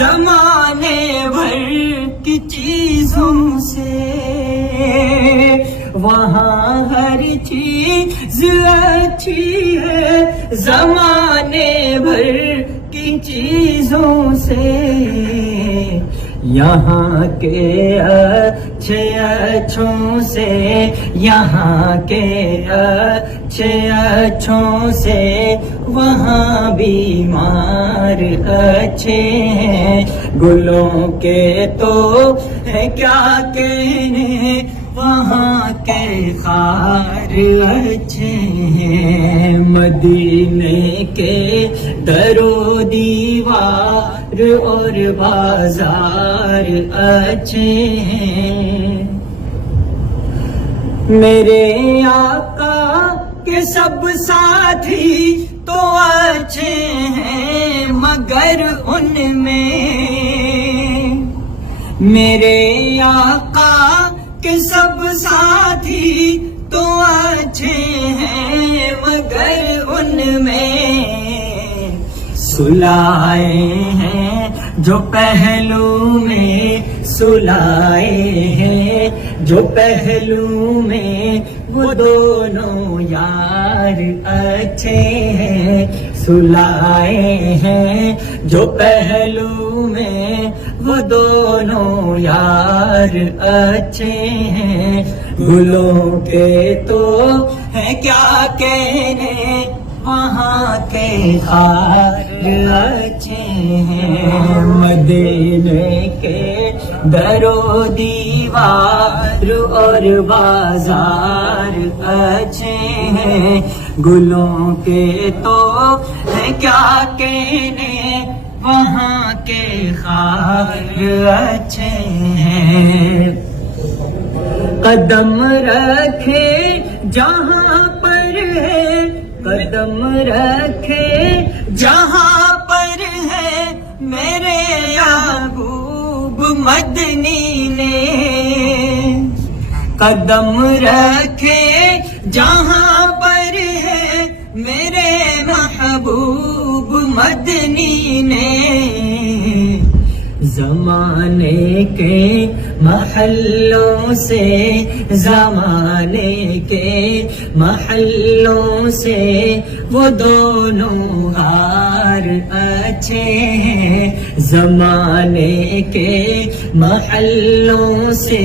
زمانے بھر کی چیزوں سے، وہاں ہر چیز اچھی ہے زمانے بھر کی چیزوں سے، یہاں کے اچھے اچھوں سے، یہاں کے اچھے اچھوں سے، وہاں بیمار اچھے ہیں، گلوں کے تو ہے کیا کہنے، وہاں کے خار اچھے ہیں، مدینے کے در و دیوار اور بازار اچھے ہیں، میرے آقا کے سب ساتھی تو اچھے ہیں مگر ان میں، میرے آقا کہ سب ساتھی تو اچھے ہیں مگر ان میں سلائے ہیں جو پہلو میں، سلائے ہیں جو پہلو میں، وہ دونوں یار اچھے ہیں، سلائے ہیں جو پہلو میں، وہ دونوں یار اچھے ہیں، گلوں کے تو ہے کیا کہنے، وہاں کے خار اچھے ہیں، مدینے کے در و دیوار اور بازار اچھے ہیں، گلوں کے تو ہے کیا کہنے، وہاں کے خار اچھے ہیں، قدم رکھے جہاں پر ہے، قدم رکھے جہاں پر ہے میرے یعقوب مدنی نے، قدم رکھے جہاں پر ہے میرے محبوب مدنی نے، زمانے کے محلوں سے، زمانے کے محلوں سے، وہ دونوں غار اچھے ہیں، زمانے کے محلوں سے،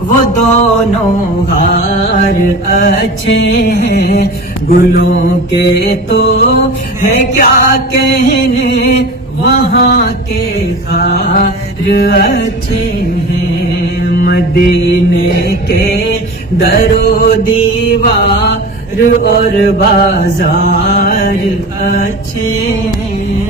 وہ دونوں غار اچھے ہیں، گلوں کے تو ہے کیا کہنے، وہاں کے خار اچھے ہیں، مدینے کے در و دیوار اور بازار اچھے ہیں۔